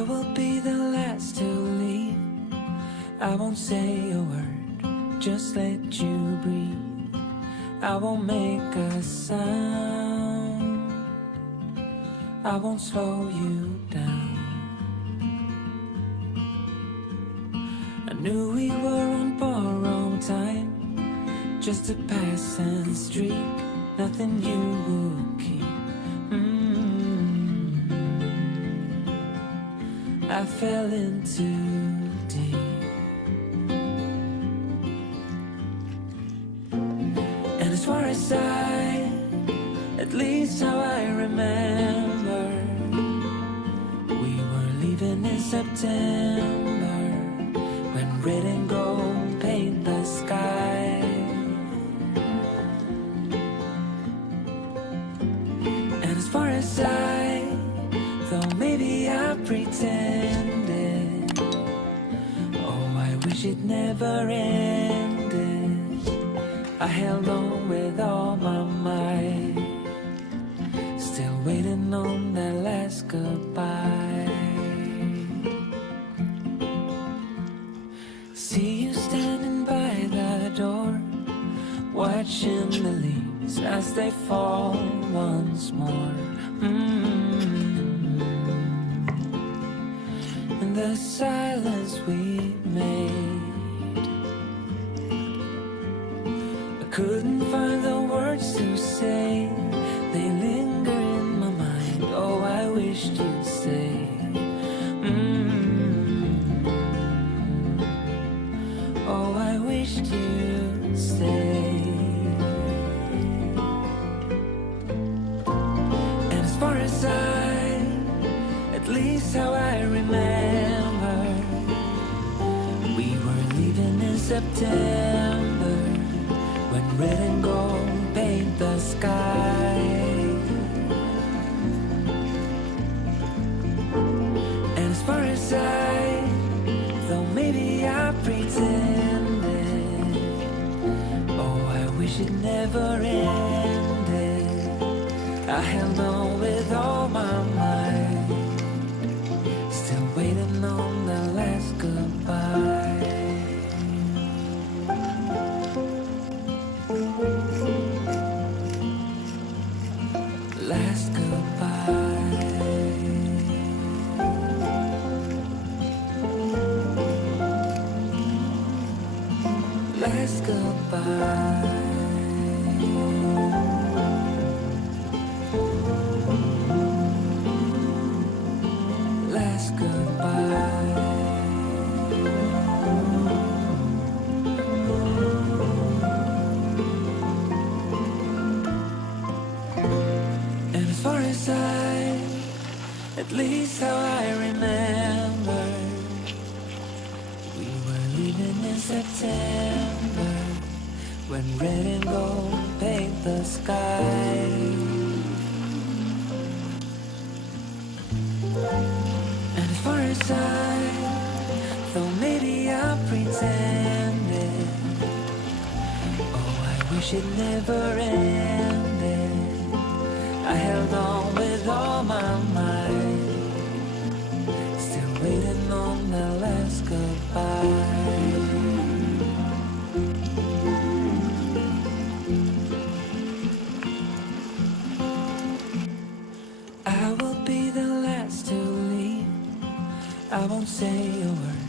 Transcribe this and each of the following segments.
I will be the last to leave. I won't say a word, just let you breathe. I won't make a sound, I won't slow you down. I knew we were on borrowed time, just a passing streak, nothing you would keep. I fell in too deep, and as far as at least how I remember, we were leaving in September, when red and gold paint the sky. And as far as though maybe I pretended, oh, I wish it never ended. I held on with all my might, still waiting on that last goodbye. See you standing by the door, watching the leaves as they fall once more. In the silence we made, I couldn't find the words to say. They linger in my mind. Oh, I wished you'd stay. Oh, I wished you'd stay. And as far as at least how I remember, we were leaving in September, when red and gold paint the sky. And as far as though maybe I pretended, oh, I wish it never ended. I held on with all my might, still waiting on the last goodbye. Last goodbye. Last goodbye. Last goodbye. And as far as at least how I remember, we were leaving in September, when red and gold paint the sky. And as far as though maybe I pretended, oh, I wish it never ended. I held on with all my might, still waiting on the last goodbye. I will be the last to leave. I won't say a word,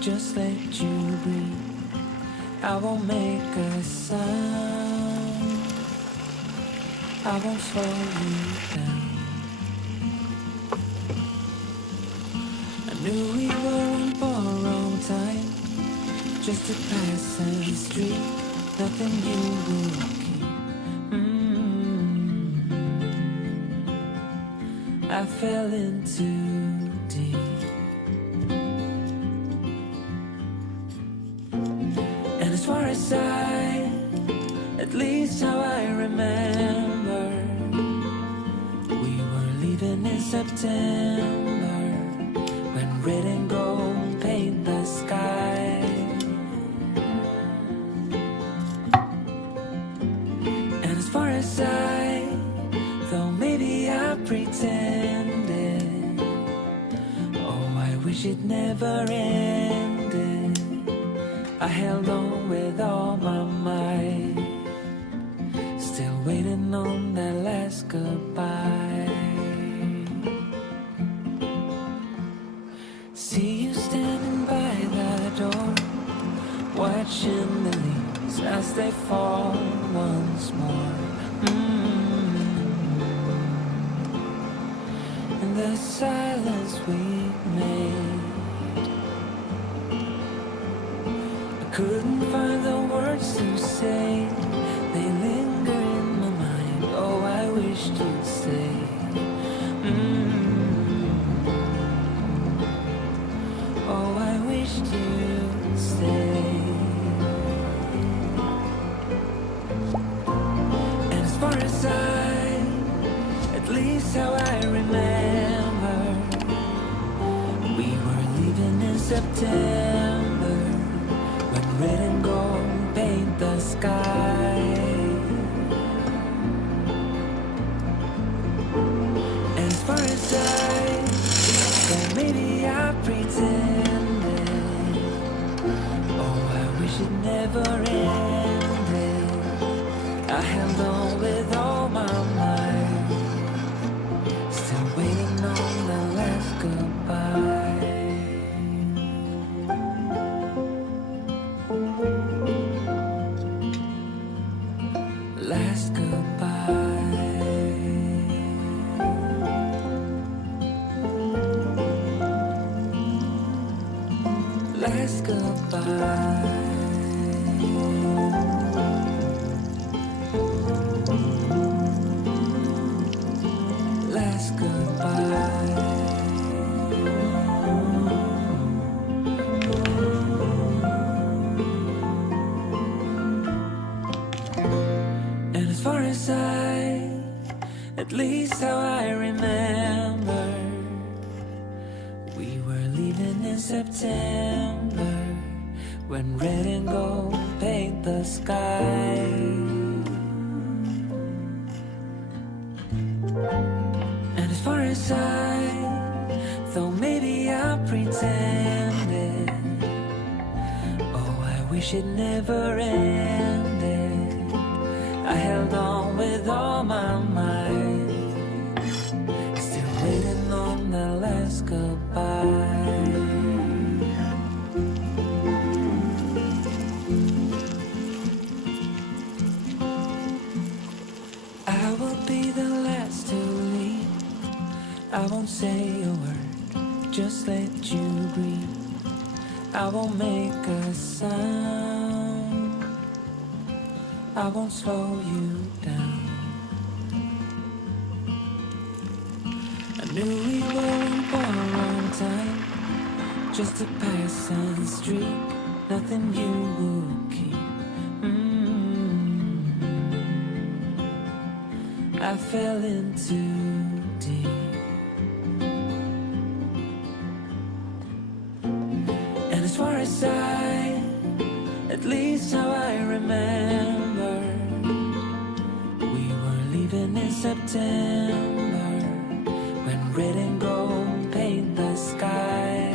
just let you breathe. I won't make a sound, I won't slow you down. I knew we were on borrowed time, just a passing street, nothing you would keep. I fell in too deep, and as far as at least how I remember, we were leaving in September, when red and gold paint the sky. And as far as though maybe I pretended, oh, wish it never ended. I held on with all my might, still waiting on that last goodbye. See you standing by the door, watching the leaves as they fall once more. In the silence we made, I couldn't find the words to say. They linger in my mind. Oh, I wish you'd stay. Oh, I wish you'd stay. And as far as at least how I remember, we were leaving in September, when red and gold paint the sky. And as far as well, maybe I pretended. Oh, I wish it never ended. I held on with all my might, still waiting on the last goodbye. Last goodbye. Last goodbye. Last goodbye. And as far as at least how I remember, we were leaving in September, when red and gold paint the sky. And as far as though maybe I pretended, oh, I wish it never ended. I held on with all my might, still waiting on the last goodbye. I will be the last to leave. I won't say a word, just let you breathe. I won't make a sound, I won't slow you down. I knew we weren't born on time, just a passing streak, nothing you would keep. I fell in too deep. And as far as at least how I remember, we were leaving in September, when red and gold paint the sky.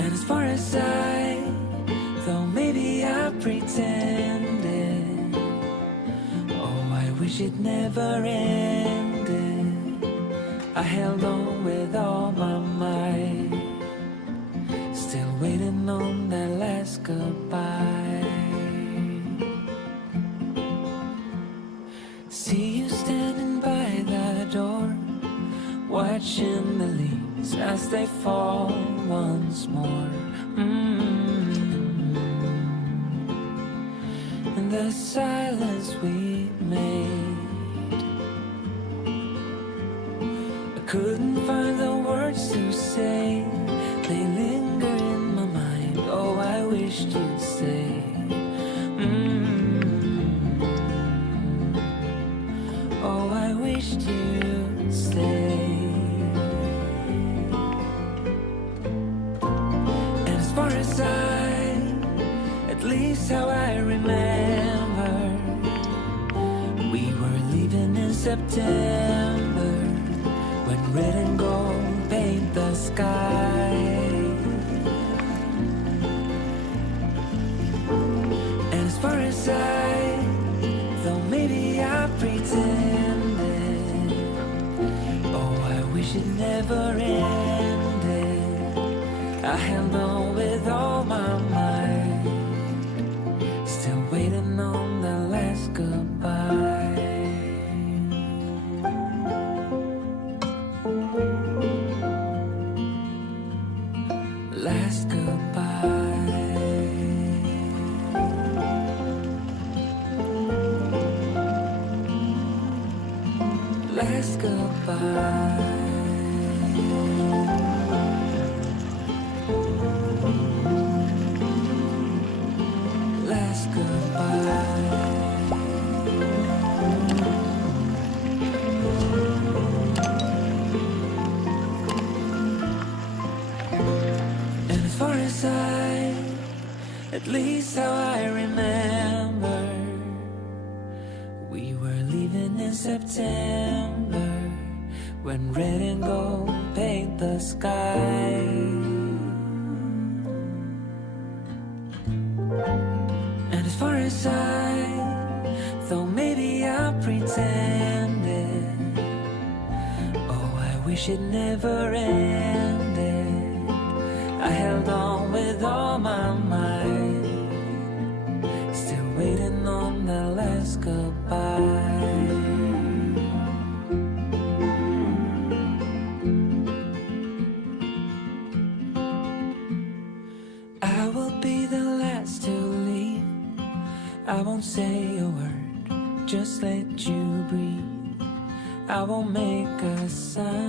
And as far as though maybe I pretended, oh, I wish it never ended. I held on with all my might, still waiting on that last goodbye. See you standing by the door, watching the leaves as they fall once more. In the silence we made, I couldn't find the words to say. They linger in my mind. Oh, I wished you'd stay. Oh, I wished you'd stay. And as far as at least how I remember, we were leaving in September, red and gold paint the sky. And as far as I, though maybe I pretended, oh, I wish it never ended. I held on with all my might, still waiting on the last goodbye. Last goodbye. Last goodbye. Last goodbye. And as far as at least how I remember, we were leaving in September, when red and gold paint the sky. And as far as though maybe I pretended, oh, I wish it never ended. I held on with all my might, still waiting on the last goodbye. I will be the last to leave. I won't say a word, just let you breathe. I won't make a sound.